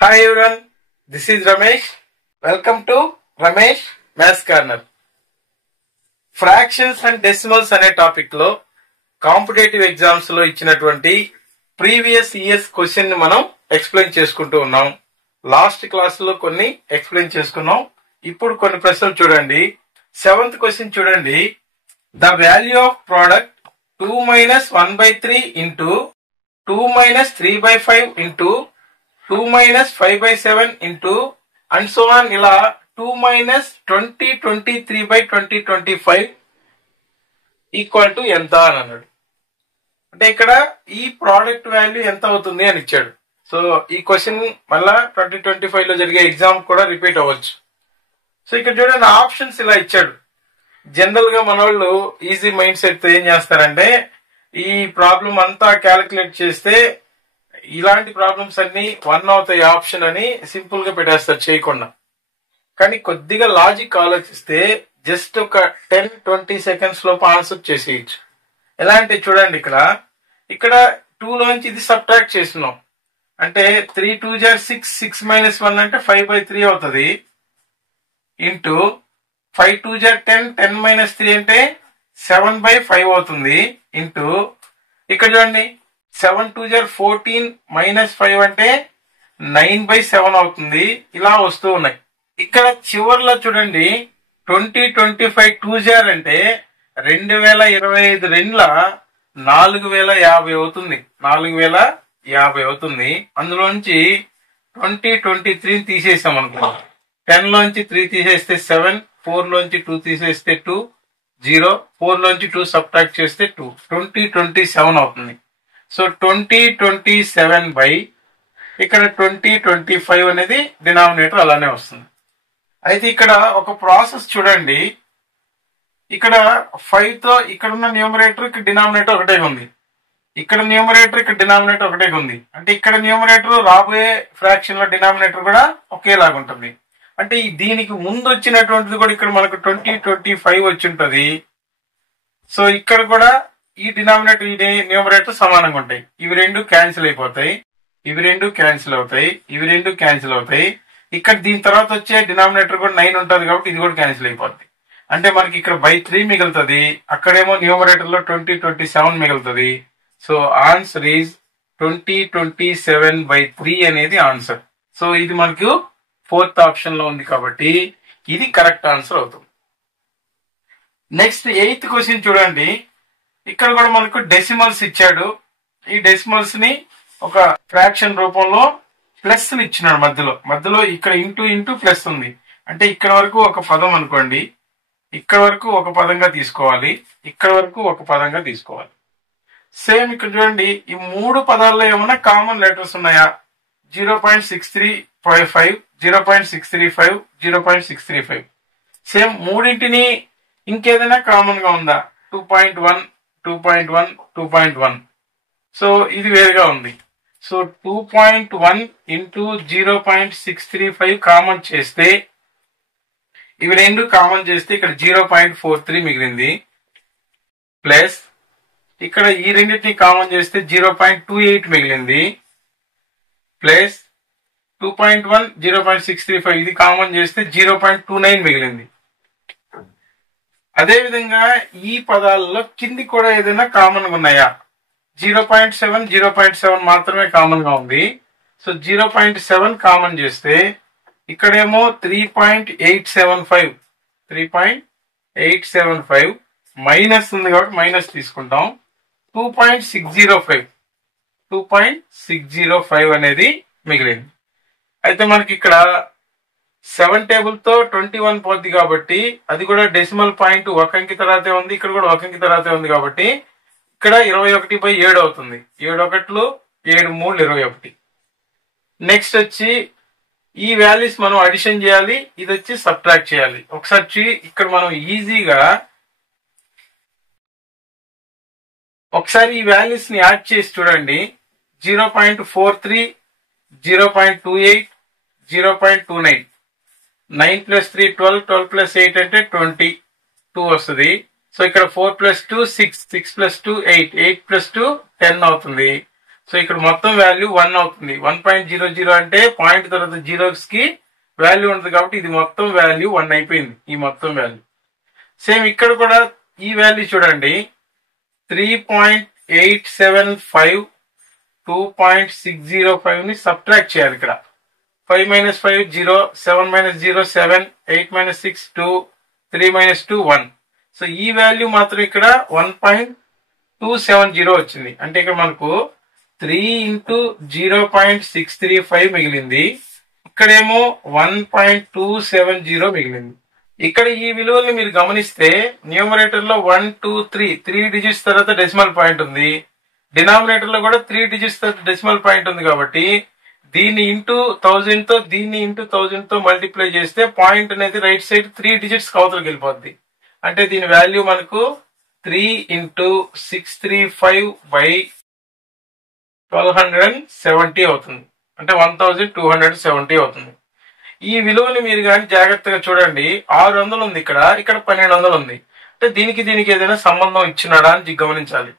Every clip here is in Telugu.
Hi everyone, this is Ramesh. Welcome to Ramesh Maths Corner. Fractions and decimals అనే టాపిక్ లో కాంపిటేటివ్ ఎగ్జామ్స్ లో ఇచ్చినటువంటి ప్రీవియస్ ఇయర్స్ క్వశ్చన్ ని మనం ఎక్స్ప్లెయిన్ చేసుకుంటూ ఉన్నాం. లాస్ట్ క్లాస్ లో కొన్ని ఎక్స్ప్లెయిన్ చేసుకున్నాం. ఇప్పుడు కొన్ని ప్రశ్నలు చూడండి. 7th క్వశ్చన్ చూడండి. The value of product 2 minus 1/3 into 2 minus 3/5 into 2 minus 5/7 into and so on ఇలా 2 minus 20/23/2025 ఈక్వల్ టు ఎంత అని అన్నాడు. అంటే ఇక్కడ ఈ ప్రోడక్ట్ వాల్యూ ఎంత అవుతుంది అని ఇచ్చాడు. సో ఈ క్వశ్చన్ మళ్ళా 2025 లో జరిగే ఎగ్జామ్ కూడా రిపీట్ అవ్వచ్చు. సో ఇక్కడ చూడండి, ఆప్షన్స్ ఇలా ఇచ్చాడు. జనరల్ గా మన వాళ్ళు ఈజీ మైండ్ సెట్ తో ఏం చేస్తారంటే ఈ ప్రాబ్లం అంతా క్యాలిక్యులేట్ చేస్తే ఇలాంటి ప్రాబ్లమ్స్ అన్ని 1 అవుతాయి ఆప్షన్ అని సింపుల్ గా పెట్టేస్తారు చేయకుండా. కానీ కొద్దిగా లాజిక్ ఆలోచిస్తే జస్ట్ ఒక 10-20 సెకండ్స్ లోపు ఆన్సర్ చేసేయచ్చు. ఎలా అంటే చూడండి, ఇక్కడ 2 లోంచి ఇది సబ్ట్రాక్ట్ చేస్తున్నాం అంటే 3 2 6 6 - 1 అంటే 5/3 అవుతుంది. ఇంటూ 5 2 10 10 - 3 అంటే 7/5 అవుతుంది. ఇంటూ ఇక్కడ చూడండి 7 2 14 -5 అంటే 9/7 అవుతుంది. ఇలా వస్తూ ఉన్నాయి. ఇక్కడ చివర్లో చూడండి 2025 2 అంటే 2025 రెండ్ల 4050 అవుతుంది. 4050 అవుతుంది. అందులోంచి 2023 తీసేసాం అనుకో. 10 లోంచి 3 తీసేస్తే 7, 4 లోంచి 2 తీసేస్తే 2, 0, 4 లోంచి 2 సబ్ట్రాక్ట్ చేస్తే 2, 2027 అవుతుంది. సో 2027 బై ఇక్కడ 2025 అనేది డినామినేటర్ అలానే వస్తుంది. అయితే ఇక్కడ ఒక ప్రాసెస్ చూడండి. ఇక్కడ 5 తో ఇక్కడ ఉన్న న్యూమరేటర్ ఇక్కడ డినామినేటర్ ఒకటే ఉంది. ఇక్కడ న్యూమరేటర్ ఇక్కడ డినామినేటర్ ఒకటే ఉంది. అంటే ఇక్కడ న్యూమరేటర్ రాబోయే ఫ్రాక్షన్ లో డినామినేటర్ కూడా ఒకేలాగా ఉంటుంది. అంటే దీనికి ముందు వచ్చినటువంటిది కూడా ఇక్కడ మనకు 2025 వచ్చి ఉంటది. సో ఇక్కడ కూడా ఈ డినామినేటర్ ఈ న్యూమరేటర్ సమానంగా ఉంటాయి. ఇవి రెండు క్యాన్సిల్ అయిపోతాయి, ఇవి రెండు క్యాన్సిల్ అవుతాయి, ఇవి రెండు క్యాన్సిల్ అవుతాయి. ఇక్కడ దీని తర్వాత వచ్చే డినామినేటర్ కూడా 9 ఉంటుంది కాబట్టి ఇది కూడా క్యాన్సిల్ అయిపోద్ది. అంటే మనకి ఇక్కడ by3 మిగులుతుంది, అక్కడేమో న్యూమరేటర్ లో 2027 మిగులుతుంది. సో ఆన్సర్ ఈజ్ 2027/3 అనేది ఆన్సర్. సో ఇది మనకు 4th ఆప్షన్ లో ఉంది కాబట్టి ఇది కరెక్ట్ ఆన్సర్ అవుతుంది. నెక్స్ట్ 8th క్వశ్చన్ చూడండి. ఇక్కడ కూడా మనకు డెసిమల్స్ ఇచ్చాడు. ఈ డెసిమల్స్ ని ఒక ఫ్రాక్షన్ రూపంలో ప్లస్ ని ఇచ్చినాడు. మధ్యలో ఇక్కడ ఇంటూ ప్లస్ ఉంది. అంటే ఇక్కడ వరకు ఒక పదం అనుకోండి, ఇక్కడ వరకు ఒక పదంగా తీసుకోవాలి, ఇక్కడ వరకు ఒక పదంగా తీసుకోవాలి. సేమ్ ఇక్కడ చూడండి, ఈ 3 పదాల్లో ఏమన్నా కామన్ లెటర్స్ ఉన్నాయా? 0.635, 0.635, 0.635. సేమ్ మూడింటిని ఇంకేదైనా కామన్ గా ఉందా? 2.1, 2.1, 2.1. సో ఇది వేరుగా ఉంది. సో 2.1 ఇంటూ 0.635 కామన్ చేస్తే, ఇవి రెండు కామన్ చేస్తే ఇక్కడ 0.43 మిగిలింది. ప్లస్ ఇక్కడ ఈ రెండింటిని కామన్ చేస్తే 0.28 మిగిలింది. ప్లస్ 2.1 0.635 ఇది కామన్ చేస్తే 0.29 మిగిలింది. అదే విధంగా ఈ పదాలలో కింది కూడా ఏదైనా కామన్ గా ఉన్నాయా? 0.7, 0.7 మాత్రమే కామన్ గా ఉంది. సో 0.7 కామన్ చేస్తే ఇక్కడేమో 3.875, 3.875 మైనస్ ఉంది కాబట్టి మైనస్ తీసుకుంటాం. 2.605, 2.605 అనేది మిగిలింది. అయితే మనకి ఇక్కడ 7 టేబుల్ తో 21 పోద్ది కాబట్టి అది కూడా డెసిమల్ పాయింట్ ఒక అంకి తర్వాతే ఉంది, ఇక్కడ కూడా ఒక అంకి తర్వాతే ఉంది కాబట్టి ఇక్కడ 21/7 అవుతుంది. 7 1 7 3 21. నెక్స్ట్ వచ్చి ఈ వాల్యూస్ మనం అడిషన్ చేయాలి, ఇది వచ్చి సబ్ట్రాక్ట్ చేయాలి. ఒకసారి ఇక్కడ మనం ఈజీగా ఒకసారి ఈ వాల్యూస్ ని యాడ్ చేసి చూడండి. 0.43, 0.28, 0.29, 9 + 3 12, 12 + 8 అంటే 22 వస్తుంది. సో ఇక్కడ 4 + 2 6, 6 + 2 8, 8 + 2 10 అవుతుంది. సో ఇక్కడ మొత్తం వాల్యూ 1 అవుతుంది. 1.00 అంటే పాయింట్ తర్వాత జీరోస్ కి వాల్యూ ఉంటుంది కాబట్టి ఇది మొత్తం వాల్యూ 1 అయిపోయింది. ఈ మొత్తం వాల్యూ సేమ్ ఇక్కడ కూడా ఈ వాల్యూ చూడండి 3.875 2.605 ని సబ్ట్రాక్ట్ చేయాలి. ఇక్కడ 5 - 5 0, 7 - 0 7, 8 - 6 2, 3 - 2 1. సో ఈ వాల్యూ మాత్రం ఇక్కడ 1.270 వచ్చింది. అంటే ఇక్కడ మనకు 3 × 0.635 మిగిలింది. ఇక్కడేమో 1.270 మిగిలింది. ఇక్కడ ఈ విలువల్ని మీరు గమనిస్తే న్యూమరేటర్ లో 1 2 3 డిజిట్స్ తర్వాత డెసిమల్ పాయింట్ ఉంది. డినామినేటర్ లో కూడా 3 డిజిట్స్ తర్వాత డెసిమల్ పాయింట్ ఉంది కాబట్టి దీన్ని ఇంటూ 1000 తో దీన్ని ఇంటూ 1000 తో మల్టిప్లై చేస్తే పాయింట్ అనేది రైట్ సైడ్ 3 డిజిట్స్ అవతలకి వెళ్ళిపోద్ది. అంటే దీని వాల్యూ మనకు 3 × 635/1270 అవుతుంది. అంటే 1270 అవుతుంది. ఈ విలువని మీరు కానీ జాగ్రత్తగా చూడండి. 600 ఉంది, ఇక్కడ 1200 ఉంది. అంటే దీనికి ఏదైనా సంబంధం ఇచ్చినాడా అని గమనించాలి.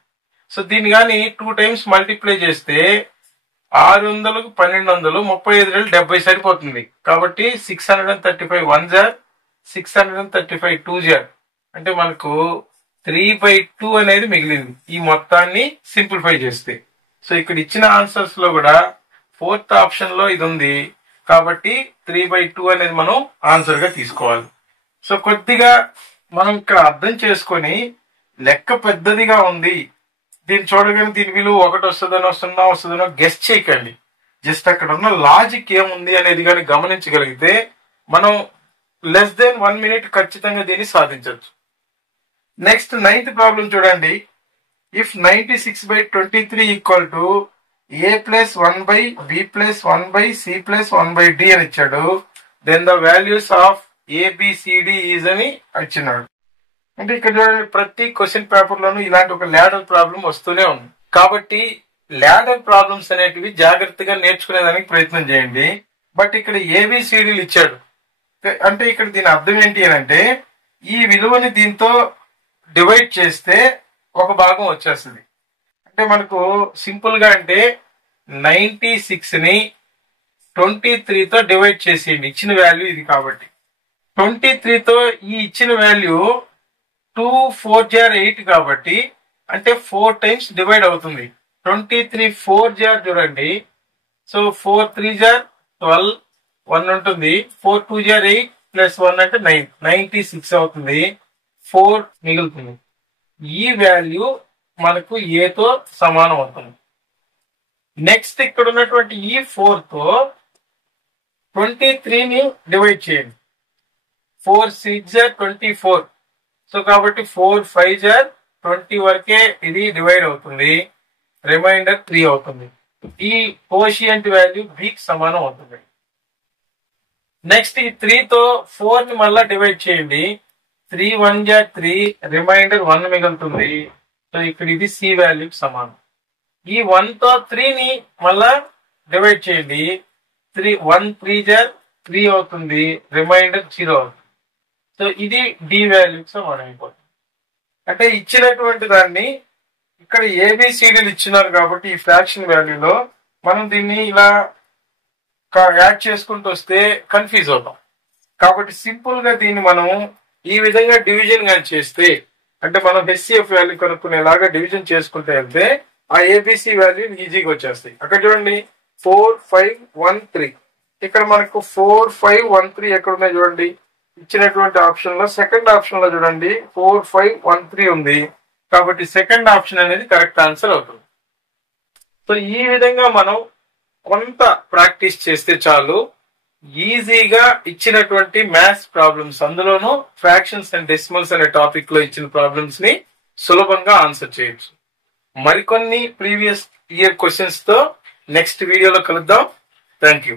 సో దీన్ని కానీ 2 టైమ్స్ మల్టిప్లై చేస్తే 600కు 1200 35 70 సరిపోతుంది. కాబట్టి 635 1 జార్ 635 2 జార్ అంటే మనకు 3/2 అనేది మిగిలింది ఈ మొత్తాన్ని సింప్లిఫై చేస్తే. సో ఇక్కడ ఇచ్చిన ఆన్సర్స్ లో కూడా 4th ఆప్షన్ లో ఇది ఉంది కాబట్టి 3/2 అనేది మనం ఆన్సర్ గా తీసుకోవాలి. సో కొద్దిగా మనం ఇక్కడ అర్థం చేసుకొని లెక్క పెద్దదిగా ఉంది, దీన్ని చూడగానే దీని విలువ 1 వస్తుందనో 0 వస్తుందనో గెస్ చేయకండి. జస్ట్ అక్కడ ఉన్న లాజిక్ ఏముంది అనేది కానీ గమనించగలిగితే మనం లెస్ దెన్ 1 మినిట్ ఖచ్చితంగా దీన్ని సాధించవచ్చు. నెక్స్ట్ 9th ప్రాబ్లం చూడండి. If 96/23 equal to a + 1/b + 1/c + 1/d అని ఇచ్చాడు. Then the values of ABCD is అని ఇచ్చినాడు. అంటే ఇక్కడ చూడండి ప్రతి క్వశ్చన్ పేపర్ లోనూ ఇలాంటి ఒక ల్యాడర్ ప్రాబ్లం వస్తూనే ఉంది. కాబట్టి ల్యాడర్ ప్రాబ్లమ్స్ అనేటివి జాగ్రత్తగా నేర్చుకునేదానికి ప్రయత్నం చేయండి. బట్ ఇక్కడ ABCDలు ఇచ్చాడు. అంటే ఇక్కడ దీని అర్థం ఏంటి అని అంటే ఈ విలువని దీంతో డివైడ్ చేస్తే ఒక భాగం వచ్చేస్తుంది. అంటే మనకు సింపుల్ గా అంటే 96 ని 23 తో డివైడ్ చేసేయండి. ఇచ్చిన వాల్యూ ఇది కాబట్టి 23 తో ఈ ఇచ్చిన వాల్యూ 2 4 జార్ 8 కాబట్టి అంటే 4 టైమ్స్ డివైడ్ అవుతుంది. 23 4 జార్ చూడండి. సో 4 3 జార్ 12 1 ఉంటుంది. 4 2 జార్ 8 + 1 అంటే 9 96 అవుతుంది. 4 మిగులుతుంది. ఈ వాల్యూ మనకు A తో సమానం అవుతుంది. నెక్స్ట్ ఇక్కడ ఉన్నటువంటి ఈ 4 తో 23ని డివైడ్ చేయండి. 4 6 జార్ 24. సో కాబట్టి 4 5 జార్ 20 వరకే ఇది డివైడ్ అవుతుంది. రిమైండర్ 3 అవుతుంది. ఈ కోషియంట్ వాల్యూ B కి సమానం అవుతుంది. నెక్స్ట్ ఈ 3 తో 4 ని మళ్ళా డివైడ్ చేయండి. 3 1 జార్ 3 రిమైండర్ 1 మిగులుతుంది. సో ఇక్కడ ఇది C వాల్యూకి సమానం. ఈ 1 తో 3 ని మళ్ళా డివైడ్ చేయండి. 1 3 జార్ 3 అవుతుంది. రిమైండర్ 0 అవుతుంది. సో ఇది D వాల్యూకి సమానం అయిపోతుంది. అంటే ఇచ్చినటువంటి దాన్ని ఇక్కడ ABCDలు ఇచ్చినారు కాబట్టి ఈ ఫ్రాక్షన్ వాల్యూలో మనం దీన్ని ఇలా యాడ్ చేసుకుంటూ వస్తే కన్ఫ్యూజ్ అవుతాం. కాబట్టి సింపుల్ గా దీన్ని మనం ఈ విధంగా డివిజన్ గా చేస్తే అంటే మనం HCF వాల్యూ కనుక్కునేలాగా డివిజన్ చేసుకుంటే వెళ్తే ఆ ABC వాల్యూ ఈజీగా వచ్చేస్తాయి. అక్కడ చూడండి 4 5 1 3. ఇక్కడ మనకు 4 5 1 3 ఎక్కడ ఉన్నాయి చూడండి. ఇచ్చినటువంటి ఆప్షన్ లో సెకండ్ ఆప్షన్ లో చూడండి 4 5 1 3 ఉంది. కాబట్టి సెకండ్ ఆప్షన్ అనేది కరెక్ట్ ఆన్సర్ అవుతుంది. సో ఈ విధంగా మనం కొంత ప్రాక్టీస్ చేస్తే చాలు ఈజీగా ఇచ్చినటువంటి మ్యాథ్స్ ప్రాబ్లమ్స్ అందులోనూ ఫ్రాక్షన్స్ అండ్ డెసిమల్స్ అనే టాపిక్ లో ఇచ్చిన ప్రాబ్లమ్స్ ని సులభంగా ఆన్సర్ చేయొచ్చు. మరికొన్ని ప్రీవియస్ ఇయర్ క్వశ్చన్స్ తో నెక్స్ట్ వీడియోలో కలుద్దాం. Thank you.